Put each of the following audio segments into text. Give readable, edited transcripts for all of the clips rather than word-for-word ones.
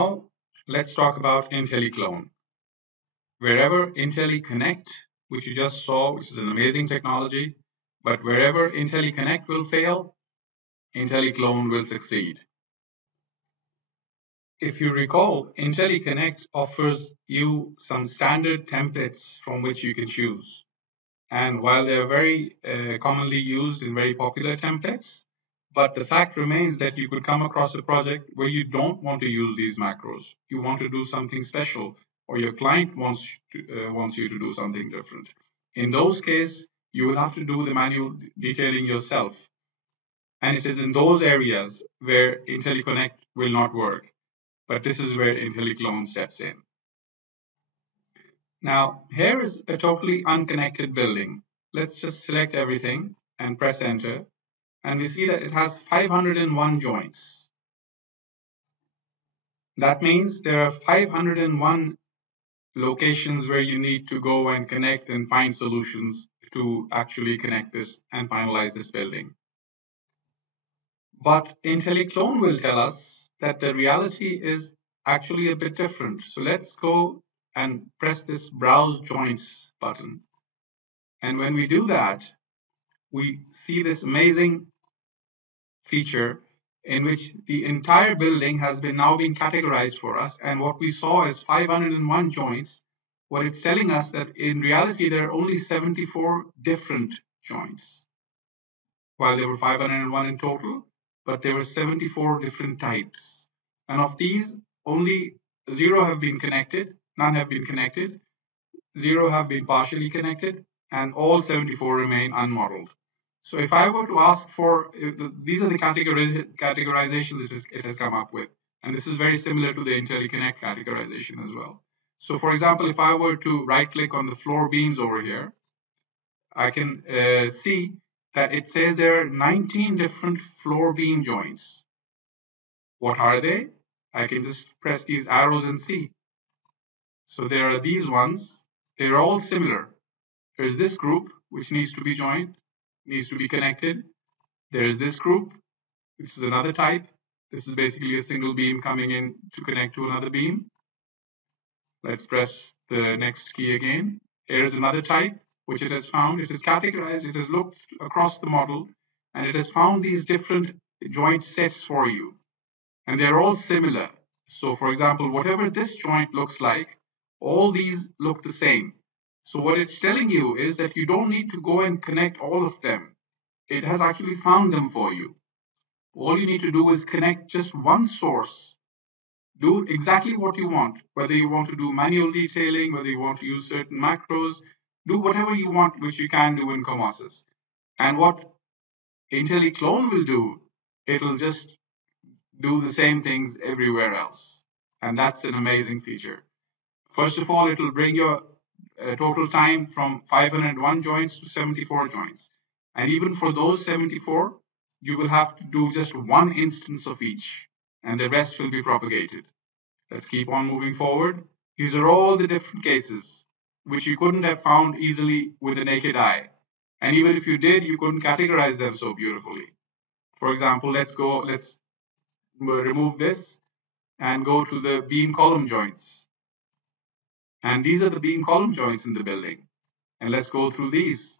Now, let's talk about IntelliClone. Wherever Intelliconnect, which you just saw, which is an amazing technology, but wherever Intelliconnect will fail, IntelliClone will succeed. If you recall, Intelliconnect offers you some standard templates from which you can choose. And while they're very commonly used and very popular templates, but the fact remains that you could come across a project where you don't want to use these macros. You want to do something special, or your client wants you to do something different. In those cases, you will have to do the manual detailing yourself. And it is in those areas where IntelliConnect will not work. But this is where IntelliClone steps in. Now, here is a totally unconnected building. Let's just select everything and press enter. And we see that it has 501 joints. That means there are 501 locations where you need to go and connect and find solutions to actually connect this and finalize this building. But IntelliClone will tell us that the reality is actually a bit different. So let's go and press this Browse Joints button. And when we do that, we see this amazing feature in which the entire building has now been categorized for us. And what we saw is 501 joints. What it's telling us that in reality, there are only 74 different joints. While there were 501 in total, but there were 74 different types. And of these, only 0 have been connected, none have been connected, 0 have been partially connected, and all 74 remain unmodeled. So if I were to ask for, these are the categorizations it has come up with. And this is very similar to the Intelliconnect categorization as well. So for example, if I were to right click on the floor beams over here, I can see that it says there are 19 different floor beam joints. What are they? I can just press these arrows and see. So there are these ones. They're all similar. There's this group, which needs to be joined, needs to be connected. There is this group, which is another type. This is basically a single beam coming in to connect to another beam. Let's press the next key again. Here is another type, which it has found. It is categorized, it has looked across the model, and it has found these different joint sets for you. And they're all similar. So for example, whatever this joint looks like, all these look the same. So what it's telling you is that you don't need to go and connect all of them. It has actually found them for you. All you need to do is connect just one source. Do exactly what you want, whether you want to do manual detailing, whether you want to use certain macros, do whatever you want, which you can do in Comosys. And what IntelliClone will do, it'll just do the same things everywhere else. And that's an amazing feature. First of all, it'll bring your total time from 501 joints to 74 joints. And even for those 74, you will have to do just one instance of each, and the rest will be propagated. Let's keep on moving forward. These are all the different cases which you couldn't have found easily with the naked eye. And even if you did, you couldn't categorize them so beautifully. For example, let's remove this and go to the beam column joints. And these are the beam column joints in the building. And let's go through these.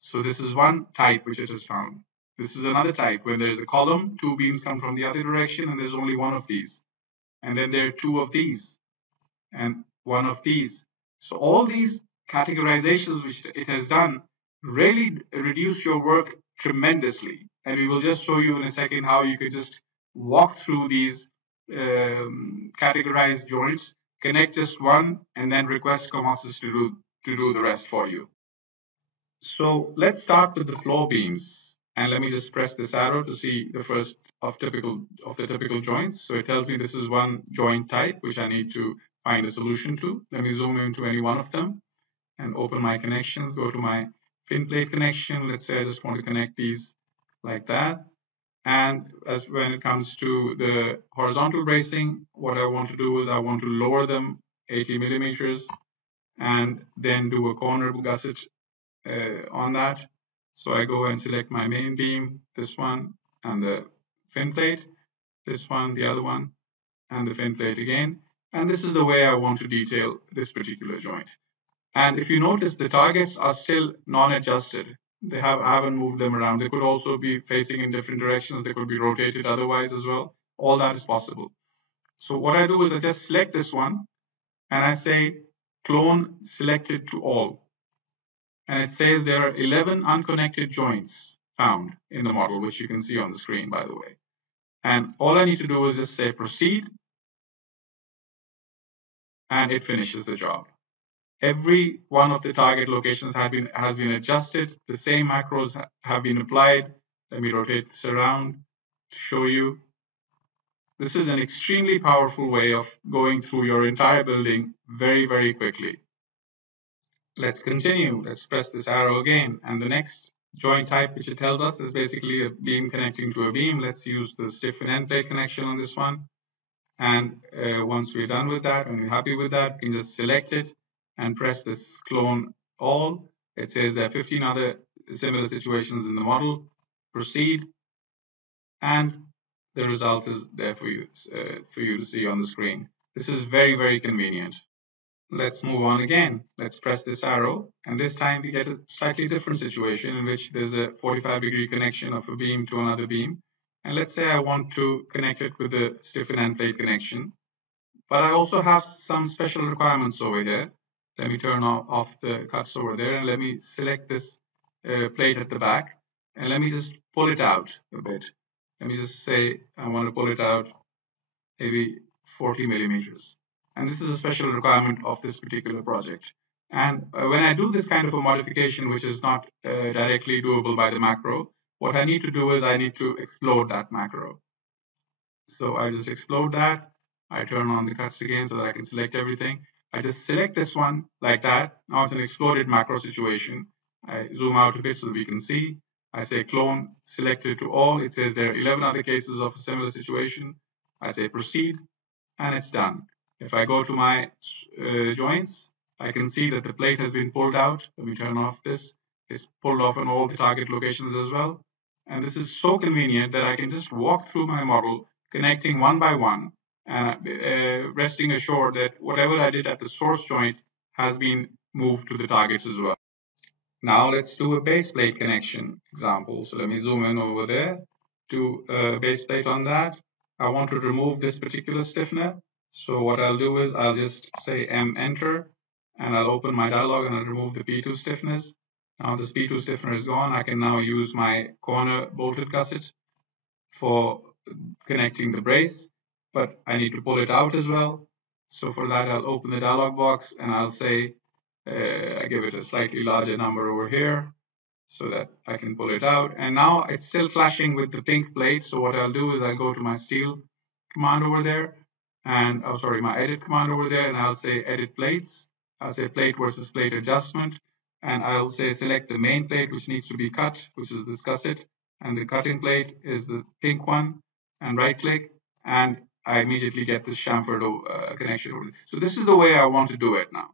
So this is one type which it has found. This is another type. When there's a column, 2 beams come from the other direction, and there's only one of these. And then there are 2 of these, and 1 of these. So all these categorizations which it has done really reduce your work tremendously. And we will just show you in a second how you could just walk through these categorized joints, connect just one, and then request Comosys to do the rest for you. So let's start with the floor beams. And let me just press this arrow to see the first of the typical joints. So it tells me this is one joint type, which I need to find a solution to. Let me zoom into any one of them and open my connections, go to my fin plate connection. Let's say I just want to connect these like that. And as when it comes to the horizontal bracing, what I want to do is I want to lower them 80 millimeters and then do a corner gutted on that. So I go and select my main beam, this one, and the fin plate, this one, the other one, and the fin plate again. And this is the way I want to detail this particular joint. And if you notice, the targets are still non-adjusted. I haven't moved them around. They could also be facing in different directions. They could be rotated otherwise as well. All that is possible. So what I do is I just select this one and I say clone selected to all. And it says there are 11 unconnected joints found in the model, which you can see on the screen, by the way. And all I need to do is just say proceed, and it finishes the job. Every one of the target locations has been adjusted. The same macros have been applied. Let me rotate this around to show you. This is an extremely powerful way of going through your entire building very, very quickly. Let's continue. Let's press this arrow again. And the next joint type, which it tells us, is basically a beam connecting to a beam. Let's use the stiffen end plate connection on this one. And once we're done with that, when we're happy with that, we can just select it and press this clone all. It says there are 15 other similar situations in the model. Proceed, and the result is there for you to see on the screen. This is very, very convenient. Let's move on again. Let's press this arrow, and this time we get a slightly different situation in which there's a 45-degree connection of a beam to another beam. And let's say I want to connect it with the stiffen end plate connection, but I also have some special requirements over here. Let me turn off the cuts over there, and let me select this plate at the back, and let me just pull it out a bit. Let me just say I want to pull it out maybe 40 millimeters. And this is a special requirement of this particular project. And when I do this kind of a modification, which is not directly doable by the macro, what I need to do is I need to explode that macro. So I just explode that. I turn on the cuts again so that I can select everything. I just select this one like that. Now it's an exploded macro situation. I zoom out a bit so that we can see. I say clone selected to all. It says there are 11 other cases of a similar situation. I say proceed, and it's done. If I go to my joints, I can see that the plate has been pulled out. Let me turn off this. It's pulled off on all the target locations as well. And this is so convenient that I can just walk through my model, connecting one by one, and resting assured that whatever I did at the source joint has been moved to the targets as well. Now let's do a base plate connection example. So let me zoom in over there to a base plate on that. I want to remove this particular stiffener. So what I'll do is I'll just say M enter, and I'll open my dialog and I'll remove the P2 stiffness. Now this P2 stiffener is gone. I can now use my corner bolted gusset for connecting the brace, but I need to pull it out as well. So for that, I'll open the dialog box and I'll say, I give it a slightly larger number over here so that I can pull it out. And now it's still clashing with the pink plate. So what I'll do is I'll go to my steel command over there, and my edit command over there, and I'll say edit plates. I'll say plate versus plate adjustment, and I'll say select the main plate which needs to be cut, which is this gusset, and the cutting plate is the pink one, and right click, and I immediately get this chamfered connection over there. So this is the way I want to do it now.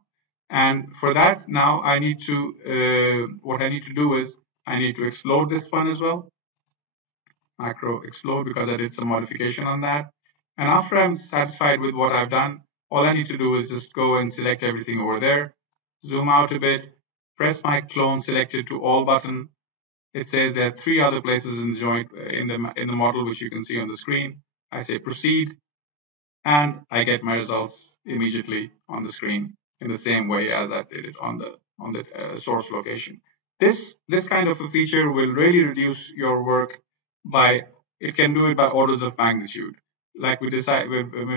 And for that, now I need to, what I need to do is I need to explode this one as well. Macro explode, because I did some modification on that. And after I'm satisfied with what I've done, all I need to do is just go and select everything over there, zoom out a bit, press my clone selected to all button. It says there are 3 other places in the joint in the model, which you can see on the screen. I say proceed, and I get my results immediately on the screen in the same way as I did it on the source location. This kind of a feature will really reduce your work it can do it by orders of magnitude. Like when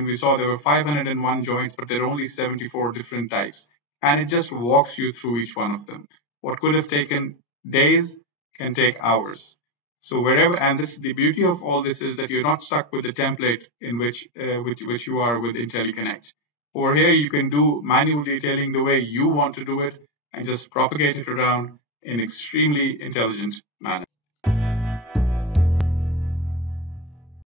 we saw there were 501 joints, but there are only 74 different types, and it just walks you through each one of them. What could have taken days can take hours. So and the beauty of all this is that you're not stuck with the template in which you are with IntelliConnect. Over here, you can do manual detailing the way you want to do it and just propagate it around in extremely intelligent manner.